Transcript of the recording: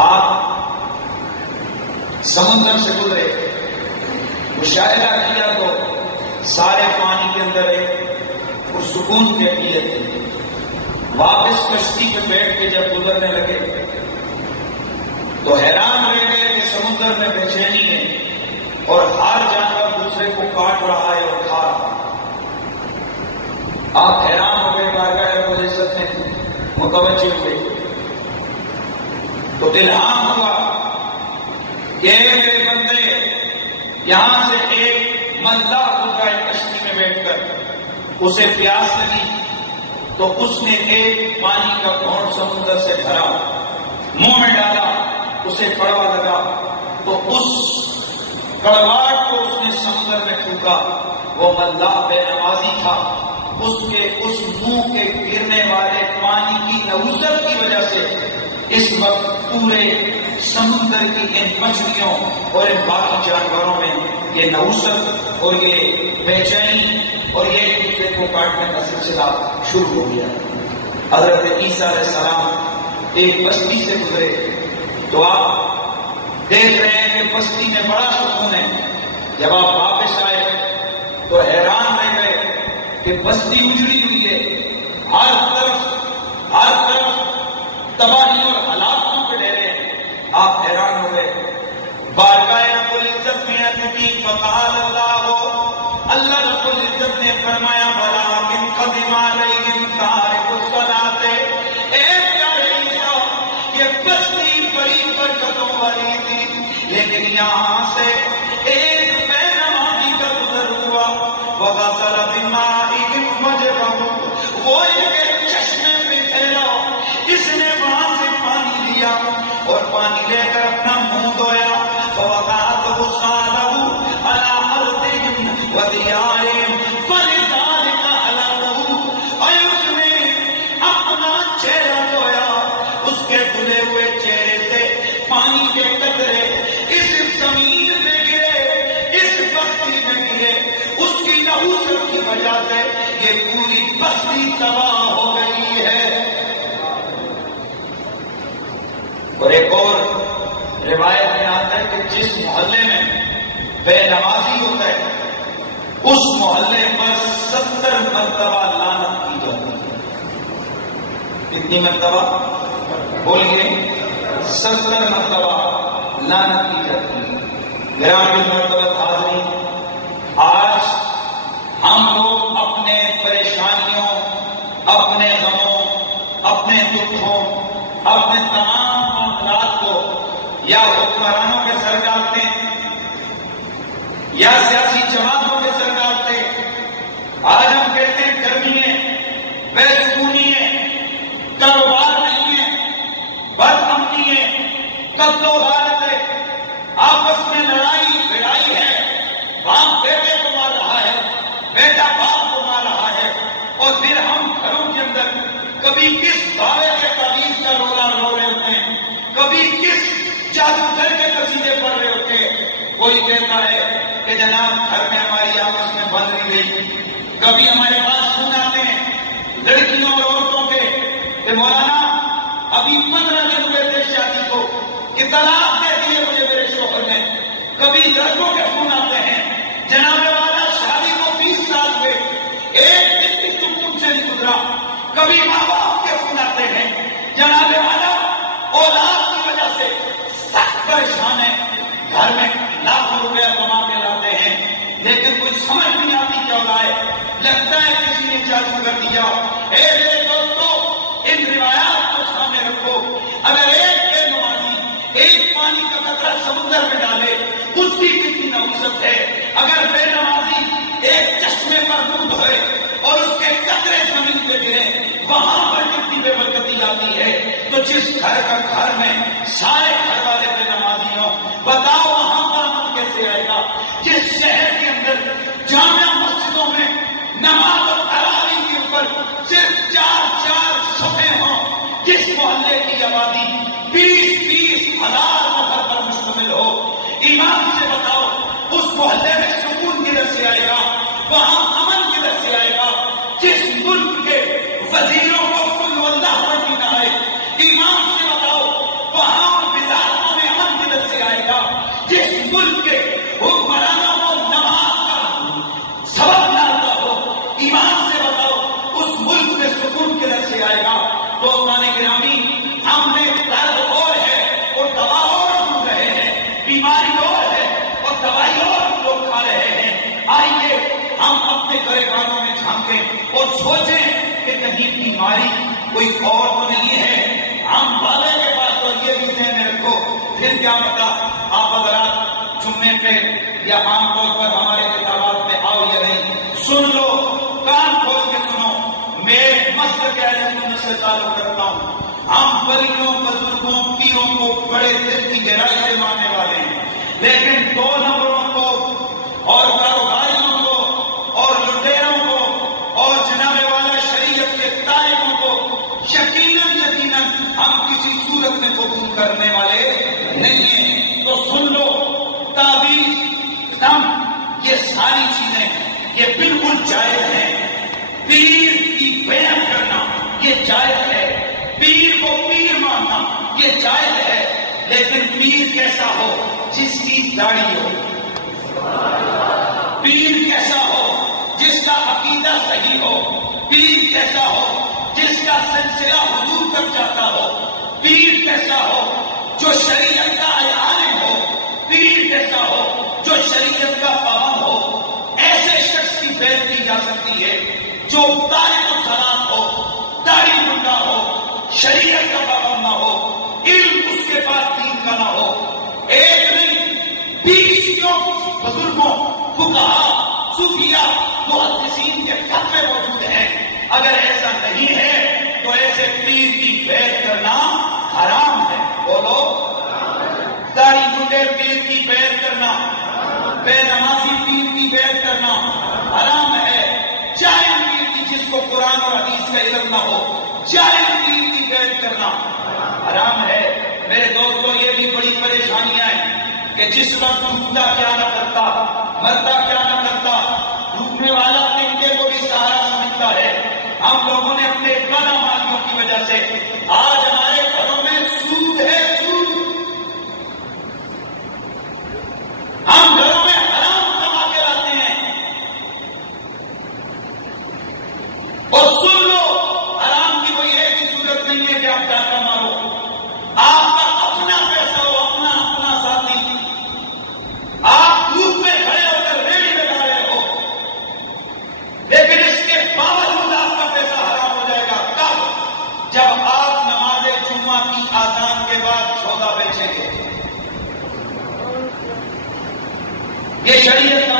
آپ سمندر سے گزرے، مشاہدہ کیا تو سارے پانی کے اندر ایک پرسکون کیفیت تھی۔ واپس کشتی پہ بیٹھ کے جب گزرنے لگے تو حیران رہ گئے کہ سمندر میں بے چینی ہے اور ہر جانور دوسرے کو کاٹ رہا ہے اور کھا رہا ہے۔ آپ حیران ہو گئے، بارگاہ رب العزت میں متوجہ ہوئے تو الہام ہوا کہ میرے بندے، یہاں سے ایک ملدہ گزرا ہے کشتی میں بیٹھ کر، اسے پیاس لگی تو اس نے ایک پانی کا گھونٹ سمندر سے بھرا، منہ میں ڈالا، اسے کڑوا لگا تو اس کڑواہٹ کو اس نے سمندر میں پھونکا۔ وہ ملدہ بے نمازی تھا، اس کے اس منہ کے گرنے والے پانی کی نحوست کی وجہ سے اس وقت پورے سمندر کی ان مچھلیوں اور ان باقی جانوروں میں یہ نحوست اور یہ بے چینی اور یہ ایک دوسرے کو کاٹنے کا سلسلہ شروع ہو گیا۔ حضرت عیسیٰ علیہ السلام ایک بستی سے گزرے تو آپ دیکھ رہے ہیں کہ بستی میں بڑا سکون ہے۔ جب آپ واپس آئے تو حیران رہ گئے کہ بستی اجڑی ہوئی ہے، ہر طرف تباہی اور ہلاکتوں کے ڈیرے ہیں۔ آپ حیران ہو گئے۔ بارگاہ رب العزت میں اتنی فقال اللہ رب العزت نے فرمایا بلا من قدم علیہم تارک الصلاۃ، اے پیارے عیسیٰ، یہ بستی بڑی برکتوں والی تھی، لیکن یہاں سے ایک بے نمازی کا گزر ہوا، وغسل بمائہم وجهہ، وہ ان کے چشمے پہ پھیلا، اس نے وہاں سے پانی لیا اور پانی لے کر اپنا منہ دھویا، فوقعت غسالہ علی ارضہم ودیارہم فلذلک ہلکوا، اور اس نے اپنا چہرہ دھویا، اس کے دھلے ہوئے چہرے سے پانی کے قطرے اس زمین پہ گرے، اس بستی میں گرے، اس کی نحوست کی وجہ سے یہ پوری بستی تباہ ہو گئی ہے۔ اور ایک اور روایت میں آتا ہے کہ جس محلے میں بے نمازی ہوتا ہے اس محلے پر 70 مرتبہ لعنت کی جاتی ہے۔ کتنی مرتبہ؟ بولیے، 70 مرتبہ لعنت کی جاتی ہے۔ گرامی مرتبہ حاضرین، آج ہم لوگ اپنے پریشانیوں، اپنے غموں، اپنے دکھوں، اپنے تمام معاملات کو یا حکمرانوں کے سر ڈالتے ہیں یا سیاسی جماعتوں کے سر ڈالتے ہیں۔ آج ہم کہتے ہیں گرمی ہے، بے سکونی ہے، کاروبار نہیں ہے، بد امنی ہے، قتل و غارت ہے، آپس میں لڑائی بھڑائی ہے، باپ بیٹے کو مار رہا ہے، بیٹا باپ کو مار رہا ہے، اور پھر ہم گھروں کے اندر کبھی کس بارے کے تعویذ کا رولا رو رہے ہوتے ہیں، کبھی کس جادوگر کے قصیدے پڑھ رہے ہوتے ہیں۔ کوئی کہتا ہے کہ جناب گھر میں ہماری آپس میں بند نہیں گئی، کبھی ہمارے پاس فون آتے ہیں لڑکیوں اور عورتوں کے کہ مولانا ابھی 15 دن ہوئے تھے شادی کو، کہ طلاق دے دیے مجھے میرے شوہر نے۔ کبھی لڑکوں کے فون آتے ہیں جناب والا شادی کو 20 سال ہوئے، ایک دن بھی سکون سے نہیں گزرا۔ کبھی ماں باپ کے فون آتے ہیں جناب والا اولاد کی وجہ سے سخت پریشان ہے، گھر میں لاکھوں روپیہ کما کے لاتے ہیں لیکن کوئی سمجھ نہیں آتی کیا لائے، لگتا ہے کسی نے جادو کر دیا۔ اے میرے دوستو، ان روایات کو سامنے رکھو۔ اگر ایک بے نمازی ایک پانی کا قطرہ سمندر میں ڈالے، اس کی کتنی نحوست ہے۔ اگر بے نمازی ایک چشمے پر منہ دھوئے اور اس کے قطرے زمین پہ گرے، وہاں پر کتنی بے برکتی آتی ہے۔ تو جس گھر کا گھر میں سارے گھر والے بے نمازی ہوں، بتاؤ وہاں پر امن کیسے آئے گا؟ جس شہر کے اندر جامع مسجدوں میں نماز اور تراویح کے اوپر صرف 4 صفحے ہوں، جس محلے کی آبادی 20 ہزار نفر پر مشتمل ہو، ایمان سے بتاؤ اس محلے میں سکون کدھر سے آئے گا؟ وہاں امن کدھر سے آئے گا؟ جس ملک کے وزیروں کو کل واللہ پڑھنی نہ آئے، ایمان سے بتاؤ وہاں وزارتوں میں امن کدھر سے آئے گا؟ جس ملک کے حکمرانوں کو نماز کا سبق نہ آتا ہو، ایمان سے بتاؤ اس ملک میں سکون کدھر سے آئے گا؟ دوستان گرامی، ہم نے درد اور ہے اور دوا اور ڈھونڈ رہے ہیں، بیماری اور ہے اور دوائی اور لوگ کھا رہے ہیں۔ آئیے ہم اپنے گریبانوں میں جھانکیں اور سوچیں کہ کہیں بیماری کوئی اور تو نہیں ہے ہم والے کے پاس، اور یہ بھی ذہن میں رکھو، پھر کیا پتا آپ حضرات جمعے پہ یا عام طور پر ہمارے کتابات میں آؤ یا نہیں، سن لو، کان کھول کے سنو، میں مسجد اہل سنت سے تعلق رکھتا ہوں، ہم ولیوں بزرگوں پیروں کو بڑے دل کی گہرائی سے ماننے والے ہیں، لیکن 2 نمبروں کو اور کاروباریوں کو اور لٹیروں کو اور جناب والا شریعت کے طالبوں کو یقیناً ہم کسی صورت میں قبول کرنے والے نہیں ہیں۔ تو سن لو، تعویذ، دم، یہ ساری چیزیں یہ بالکل جائز ہیں۔ پیر کی بیعت کرنا یہ جائز ہے، پیر کو پیر ماننا یہ جائز ہے، لیکن پیر کیسا ہو؟ جس کی داڑھی ہو، پیر کیسا ہو؟ جس کا عقیدہ صحیح ہو، پیر کیسا ہو؟ جس کا سلسلہ حضور تک جاتا ہو، پیر کیسا ہو؟ جو شریعت کا عالم ہو، پیر کیسا ہو؟ جو شریعت کا پابند ہو۔ ایسے شخص کی بیعت کی جا سکتی ہے جو تارک الصلاۃ ہو، داڑھی منڈا ہو، شریعت کا پابند نہ ہو، علم اس کے پاس دین کا نہ ہو۔ ایک نہیں 20 بزرگوں، فقہا، صوفیاء، محدثین کے فتوے موجود ہیں۔ اگر ایسا نہیں ہے تو ایسے پیر کی بیعت کرنا حرام ہے۔ بولو، داڑھی منڈے پیر کی بیعت کرنا، بے نمازی پیر کی بیعت کرنا حرام ہے۔ جاہل پیر کی، جس کو قرآن اور حدیث کا علم نہ ہو، جاہل پیر کی بیعت کرنا حرام ہے۔ میرے دوستوں، یہ بھی بڑی پریشانیاں ہیں کہ جس وقت ڈوبتا کیا نہ کرتا، مرتا کیا نہ کرتا، ڈوبنے والا تنکے کو بھی سہارا سمجھتا ہے۔ ہم لوگوں نے اپنے غلط مالیوں کی وجہ سے آج ہمارے گھروں میں سود ہے، سود۔ ہم گھروں میں حرام کما کے لاتے ہیں، اور سن لو، حرام کی کوئی ایک ہی صورت نہیں ہے کہ آپ ڈاکہ مارو۔ آپ کا اپنا پیسہ ہو، اپنا ساتھی، آپ دھوپ میں کھڑے ہو کر ریڑھی لگا رہے ہو، لیکن اس کے باوجود آپ کا پیسہ حرام ہو جائے گا۔ کب؟ جب آپ نماز جمعہ کی آذان کے بعد سودا بیچیں گے۔ یہ شریعت کا